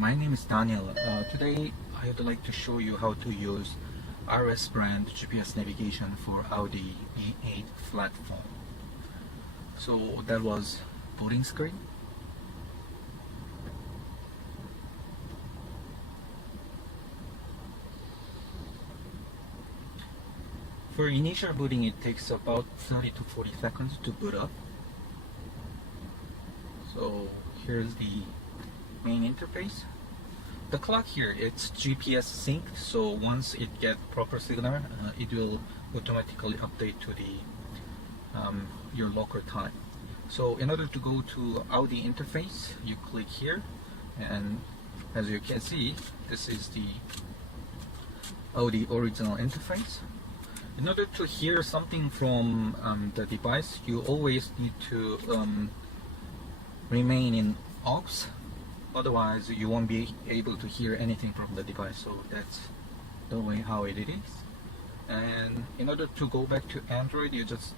my name is Daniel. Today I would like to show you how to use RS brand GPS navigation for Audi A8 flat phone. So that was booting screen. For initial booting, it takes about 30 to 40 seconds to boot up. So here's the main interface. The clock here, it's GPS synced, so once it gets proper signal, it will automatically update to the your local time. So in order to go to Audi interface, you click here, and as you can see, this is the Audi original interface. In order to hear something from the device, you always need to remain in aux. Otherwise you won't be able to hear anything from the device. So that's the way how it is. And in order to go back to Android, you just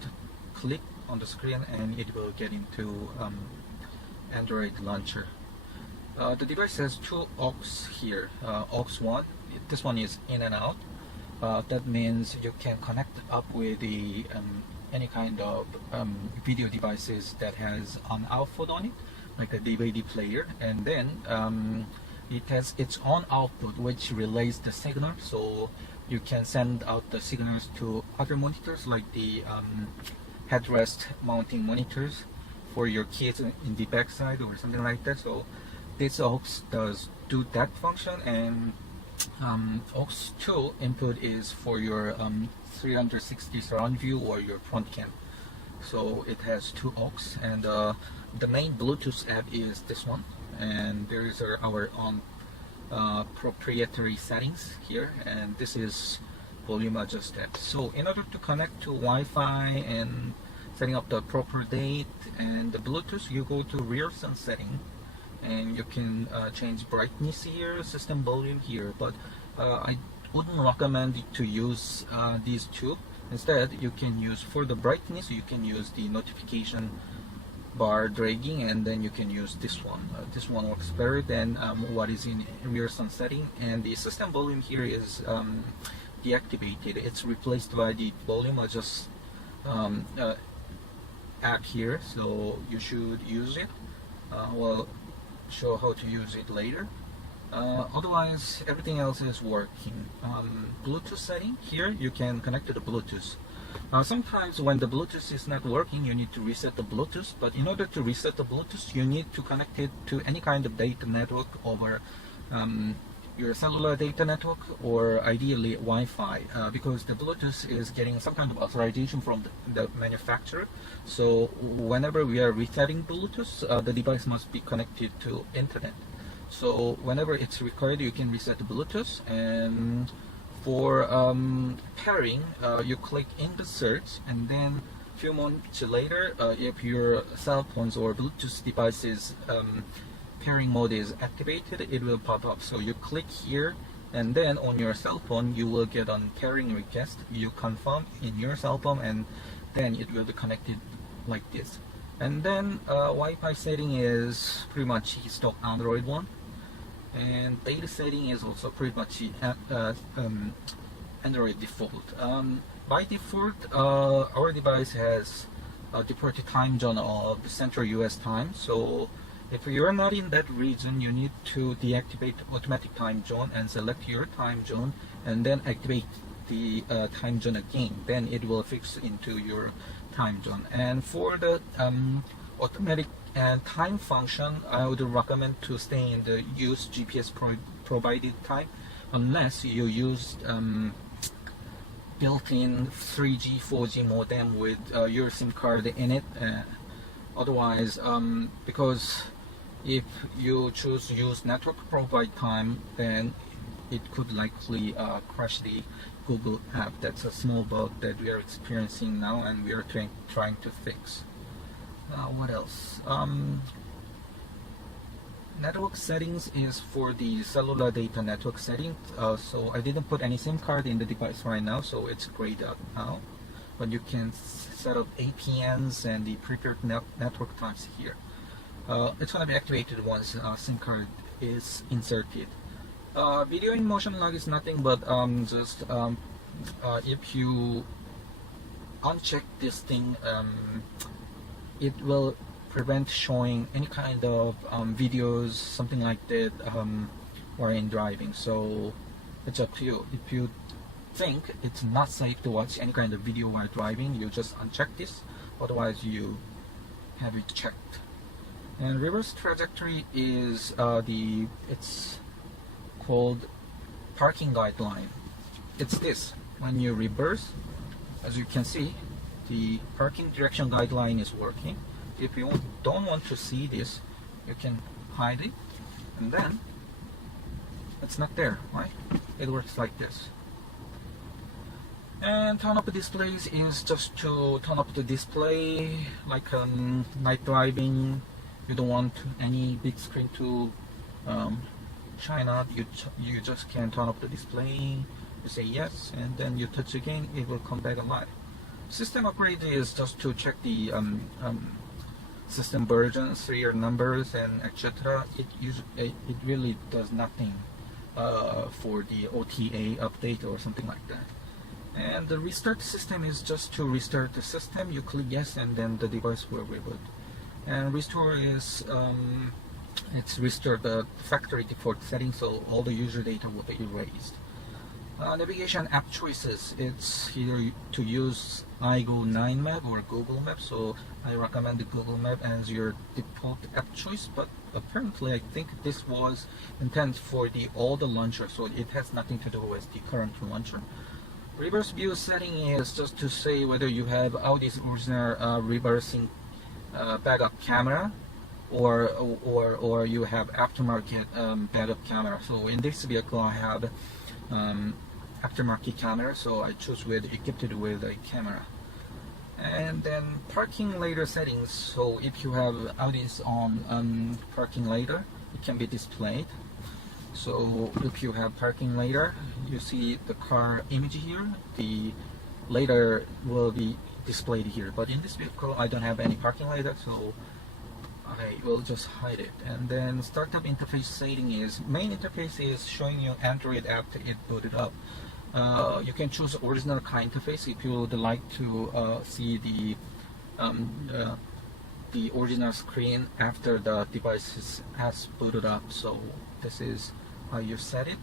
click on the screen and it will get into Android launcher. The device has two aux here. Aux 1, this one is in and out. That means you can connect up with the any kind of video devices that has an output on it, like a DVD player, and then it has its own output which relays the signal, so you can send out the signals to other monitors, like the headrest mounting monitors for your kids in the backside or something like that. So this aux does do that function, and aux 2 input is for your 360 surround view or your front cam. So it has two aux, and the main Bluetooth app is this one, and there is our own proprietary settings here, and this is volume adjust app. So in order to connect to Wi-Fi and setting up the proper date and the Bluetooth, you go to rear sun setting, and you can change brightness here, system volume here, but I wouldn't recommend to use these two. Instead, you can use, for the brightness, you can use the notification bar dragging, and then you can use this one. This one works better than what is in rear sun setting. And the system volume here is deactivated. It's replaced by the volume adjust app here, so you should use it. We'll show how to use it later. Otherwise, everything else is working. Bluetooth setting, here you can connect to the Bluetooth. Sometimes when the Bluetooth is not working, you need to reset the Bluetooth, but in order to reset the Bluetooth, you need to connect it to any kind of data network over your cellular data network, or ideally Wi-Fi, because the Bluetooth is getting some kind of authorization from the manufacturer. So whenever we are resetting Bluetooth, the device must be connected to internet. So whenever it's required, you can reset the Bluetooth. And for pairing, you click in the search, and then a few moments later, if your cell phones or Bluetooth devices pairing mode is activated, it will pop up. So you click here, and then on your cell phone you will get on pairing request. You confirm in your cell phone, and then it will be connected like this. And then Wi-Fi setting is pretty much stock Android one, and data setting is also pretty much Android default. By default, our device has a default time zone of Central US time. So if you're not in that region, you need to deactivate automatic time zone and select your time zone, and then activate the time zone again. Then it will fix into your time zone. And for the automatic and time function, I would recommend to stay in the use GPS provided time, unless you use built-in 3G 4G modem with your SIM card in it. Otherwise, because if you choose use network provide time, then it could likely crash the Google app. That's a small bug that we are experiencing now, and we are trying to fix. What else? Network settings is for the cellular data network setting. So I didn't put any SIM card in the device right now, so it's grayed out now. But you can set up APNs and the preferred network types here. It's going to be activated once SIM card is inserted. Video in motion lag is nothing but just if you uncheck this thing, it will prevent showing any kind of videos, something like that, while in driving. So it's up to you. If you think it's not safe to watch any kind of video while driving, you just uncheck this. Otherwise, you have it checked. And reverse trajectory is it's called parking guideline. It's this. When you reverse, as you can see, the parking direction guideline is working. If you don't want to see this, you can hide it, and then it's not there, right? It works like this. And turn up the displays is just to turn up the display, like night driving. You don't want any big screen to shine out. You just can turn up the display. You say yes, and then you touch again, it will come back alive. System upgrade is just to check the system version, serial numbers, and etc. It really does nothing for the OTA update or something like that. And the restart system is just to restart the system. You click yes, and then the device will reboot. And restore is it's restore the factory default settings, so all the user data will be erased. Navigation app choices, it's here to use iGo 9 Map or Google Maps, so I recommend the Google Map as your default app choice, but apparently I think this was intended for the older launcher, so it has nothing to do with the current launcher. Reverse view setting is just to say whether you have Audi's original reversing backup camera or you have aftermarket backup camera. So in this vehicle I have aftermarket camera, so I choose equipped with a camera. And then parking later settings, so if you have Audi's on parking later, it can be displayed. So if you have parking later, you see the car image here, the later will be displayed here, but in this vehicle I don't have any parking later, so I will just hide it. And then startup interface setting is, main interface is showing you Android after it booted up. You can choose original car interface if you would like to see the original screen after the device has booted up. So this is how you set it.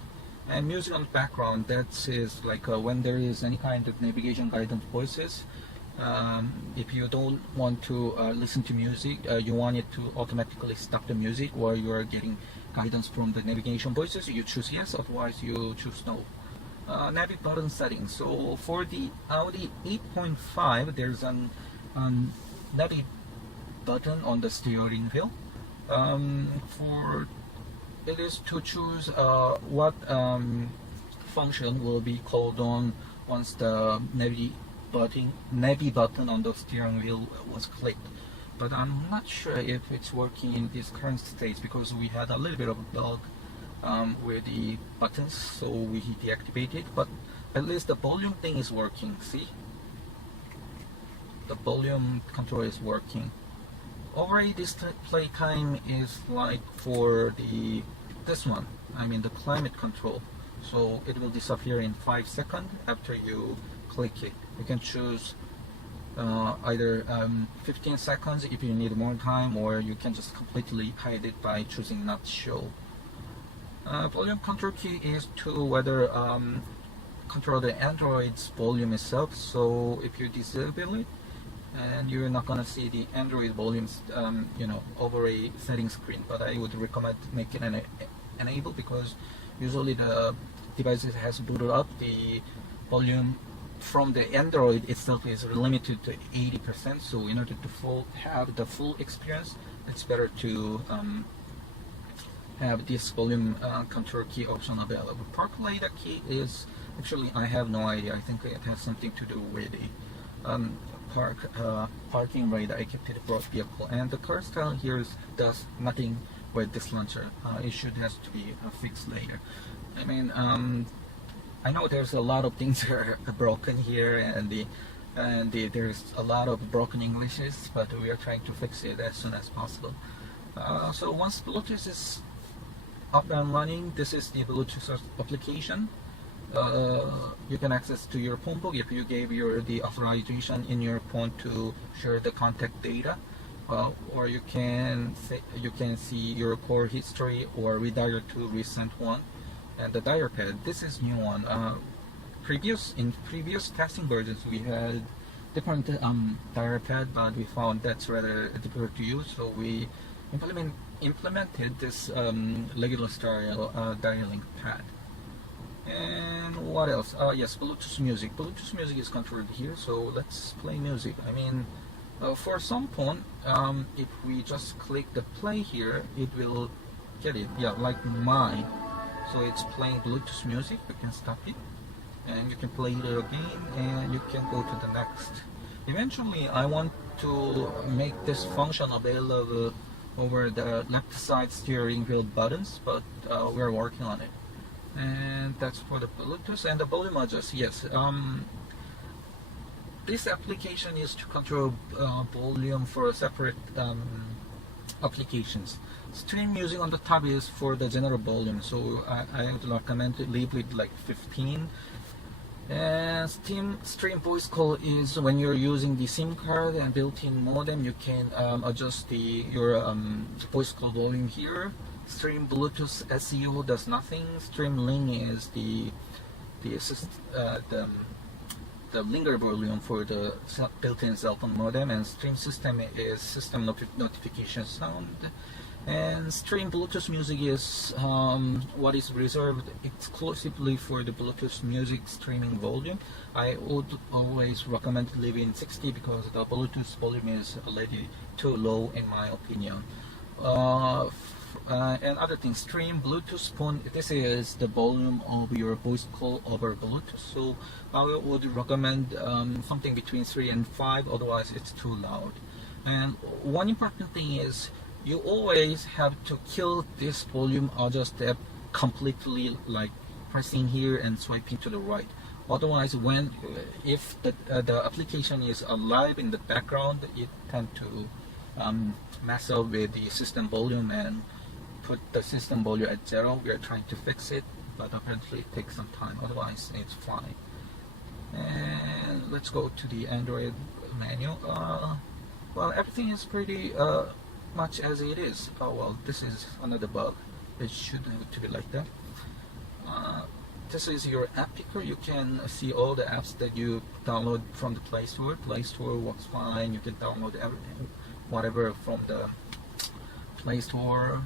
And music on the background, that is like when there is any kind of navigation guidance voices. If you don't want to listen to music, you want it to automatically stop the music, or you are getting guidance from the navigation voices, you choose yes, otherwise you choose no. Navi button settings. So for the Audi 8.5, there's an Navi button on the steering wheel. It is to choose what function will be called on once the Navi button on the steering wheel was clicked. But I'm not sure if it's working in this current state, because we had a little bit of a bug with the buttons, so we deactivated. But at least the volume thing is working. See, the volume control is working. Overall display time is like for this one, I mean the climate control, so it will disappear in 5 seconds after you click it. You can choose either 15 seconds if you need more time, or you can just completely hide it by choosing not show. Volume control key is to whether control the Android's volume itself. So if you disable it, and you're not gonna see the Android volumes, overlay setting screen. But I would recommend making an enable, because usually the device has booted up, the volume from the Android itself is limited to 80%. So in order to have the full experience, it's better to have this volume control key option available. Park radar key is actually, I have no idea. I think it has something to do with the parking radar equipped vehicle. And the car style here does nothing with this launcher. It should has to be fixed later. I mean, I know there's a lot of things are broken here, and there's a lot of broken Englishes, but we are trying to fix it as soon as possible. So once Bluetooth is up and running. This is the Bluetooth application. You can access to your phone book if you gave the authorization in your phone to share the contact data, or you can see your core history or redirect to recent one. And the dial pad, this is new one. In previous testing versions we had different dial pad, but we found that's rather difficult to use, so we implemented this regular style dialing pad. And what else? Yes, Bluetooth music. Bluetooth music is controlled here, so let's play music. I mean, for some phone, if we just click the play here, it will get it. Yeah, like mine. So it's playing Bluetooth music. You can stop it, and you can play it again, and you can go to the next. Eventually, I want to make this function available over the left side steering wheel buttons, but we're working on it. And that's for the Bluetooth. And the volume adjust, yes, this application is to control volume for separate applications. Stream music on the top is for the general volume, so I would recommend to leave it like 15. And stream voice call is when you're using the SIM card and built-in modem, you can adjust your voice call volume here. Stream Bluetooth SEO does nothing. Stream Link is the linger volume for the built-in cell phone modem, and Stream System is system notification sound. And Stream Bluetooth music is what is reserved exclusively for the Bluetooth music streaming volume. I would always recommend leaving 60 because the Bluetooth volume is already too low in my opinion. And other things, Stream Bluetooth phone, this is the volume of your voice call over Bluetooth, so I would recommend something between 3 and 5, otherwise it's too loud. And one important thing is you always have to kill this volume adjust step completely, like pressing here and swiping to the right. Otherwise, if the application is alive in the background, it tends to mess up with the system volume and put the system volume at 0. We are trying to fix it, but apparently it takes some time. Otherwise, it's fine. And let's go to the Android menu. Well, everything is pretty much as it is. Oh well, this is another bug. It should have to be like that. This is your app picker. You can see all the apps that you download from the Play Store. Play Store works fine. You can download everything, whatever from the Play Store.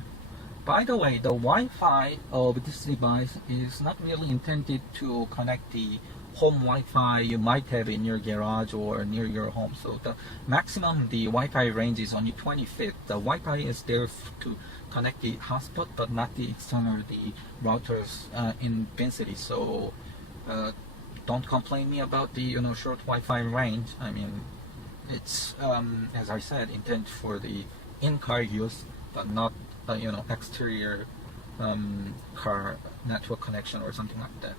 By the way, the Wi-Fi of this device is not really intended to connect the home Wi-Fi you might have in your garage or near your home. So the maximum the Wi-Fi range is only 20 feet. The Wi-Fi is there to connect the hotspot, but not the external routers in density. So don't complain me about the short Wi-Fi range. I mean, it's as I said, intended for the in-car use, but not exterior car network connection or something like that.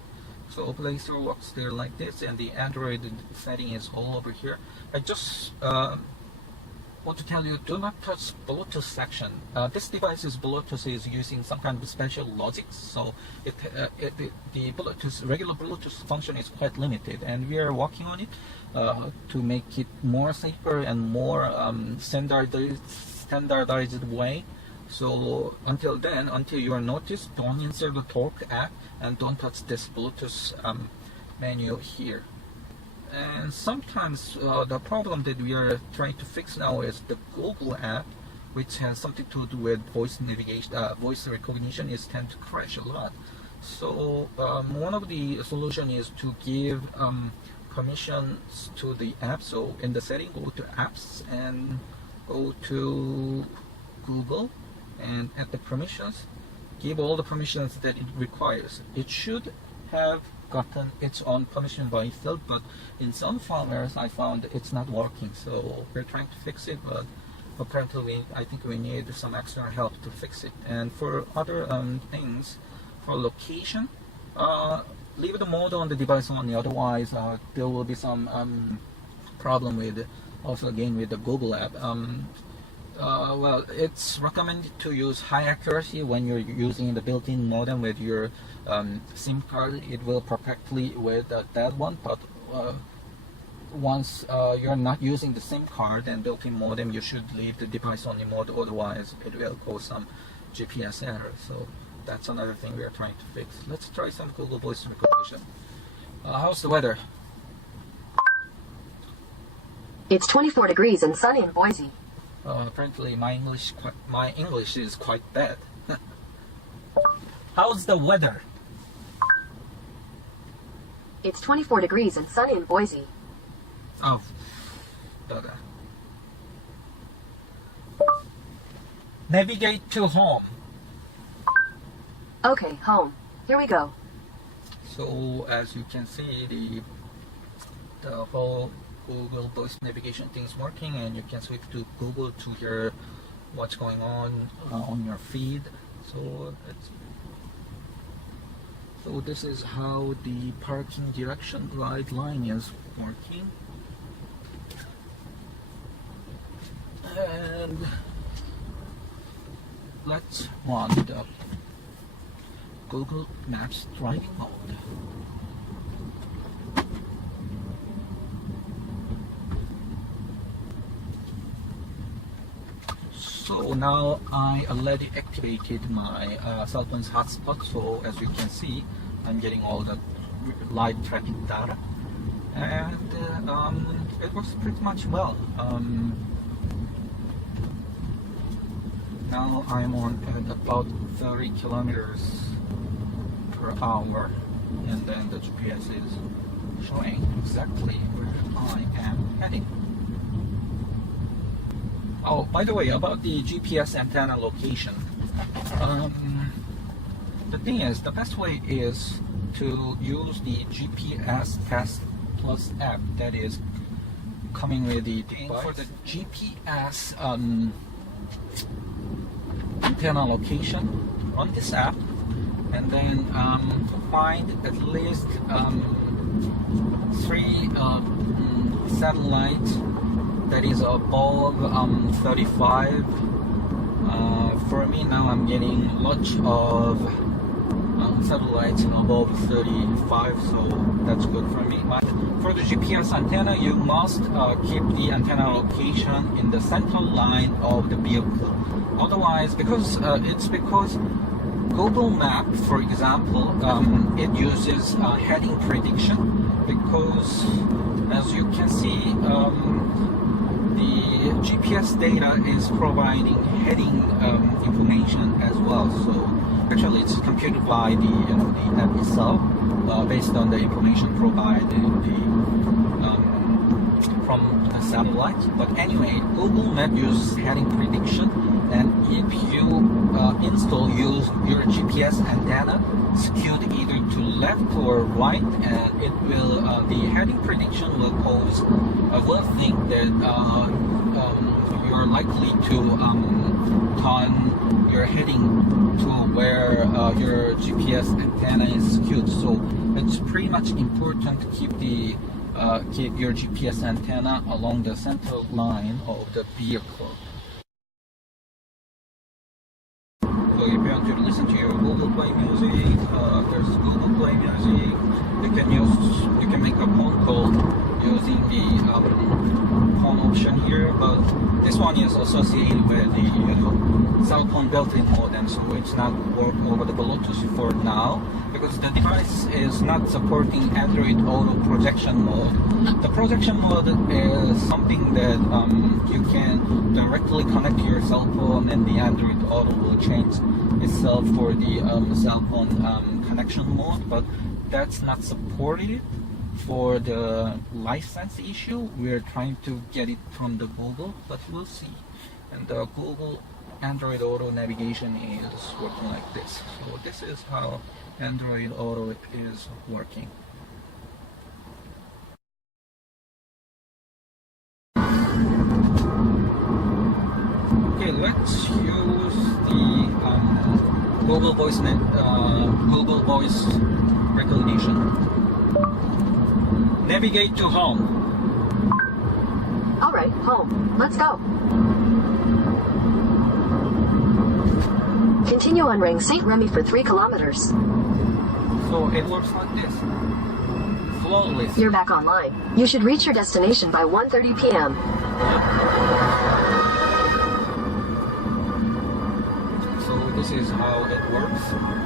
So Play Store works there like this, and the Android setting is all over here. I just want to tell you, do not touch Bluetooth section. This device's Bluetooth is using some kind of special logic, so the Bluetooth, regular Bluetooth function is quite limited, and we are working on it to make it more safer and more standardized way. So until then, until you are noticed, don't insert the Talk app and don't touch this Bluetooth menu here. And sometimes the problem that we are trying to fix now is the Google app, which has something to do with voice navigation, voice recognition, is tend to crash a lot. So one of the solution is to give permissions to the app. So in the setting, go to apps and go to Google, and at the permissions, give all the permissions that it requires. It should have gotten its own permission by itself, but in some firmwares I found it's not working. So we're trying to fix it, but apparently I think we need some extra help to fix it. And for other things, for location, leave the mode on the device only. Otherwise, there will be some problem with also again with the Google app. Well, it's recommended to use high accuracy when you're using the built-in modem with your SIM card. It will perfectly with that one, but once you're not using the SIM card and built-in modem, you should leave the device only mode, otherwise it will cause some GPS error. So that's another thing we are trying to fix. Let's try some Google Voice recognition. How's the weather? It's 24 degrees and sunny in Boise. Apparently my English is quite bad. How's the weather? It's 24 degrees and sunny in Boise. Oh, navigate to home. Okay, home. Here we go. So as you can see, the whole Google Voice navigation thing is working, and you can switch to Google to hear what's going on your feed. So this is how the parking direction guideline is working. And let's run the Google Maps driving mode. So now I already activated my cell phone's hotspot, so as you can see, I'm getting all the live traffic data, and it works pretty much well. Now I'm on at about 30 kilometers per hour, and then the GPS is showing exactly where I am heading. Oh, by the way, about the GPS antenna location, the thing is, the best way is to use the GPS Test Plus app that is coming with the device. For the GPS antenna location, run this app, and then find at least 3 satellites that is above 35. For me now, I'm getting lots of satellites above 35, so that's good for me. But for the GPS antenna, you must keep the antenna location in the central line of the vehicle. Otherwise, because Google Maps, for example, it uses heading prediction, because as you can see, the GPS data is providing heading information as well. So actually, it's computed by the app itself based on the information provided from the satellites. But anyway, Google Maps uses heading prediction, and if you use your GPS antenna skewed either to left or right, and it will the heading prediction will think that you're likely to turn your heading to where your GPS antenna is skewed. So it's pretty much important to keep your GPS antenna along the central line of the vehicle. So if you want to listen to your Google Play Music, there's Google Play Music. You can make a phone call using the phone option here, but this one is associated with the cell phone built-in modem, so it's not work over the Bluetooth for now, because the device is not supporting Android Auto projection mode. The projection mode is something that you can directly connect to your cell phone, and the Android Auto will change itself for the cell phone connection mode, but that's not supported for the license issue. We're trying to get it from the Google, but we'll see. And the Google Android Auto navigation is working like this. So this is how Android Auto is working. Okay, let's use the Google Voice recognition. Navigate to home. All right, home. Let's go. Continue on Ring St. Remy for 3 kilometers. So it works like this. Flawless. You're back online. You should reach your destination by 1:30 p.m. So this is how it works.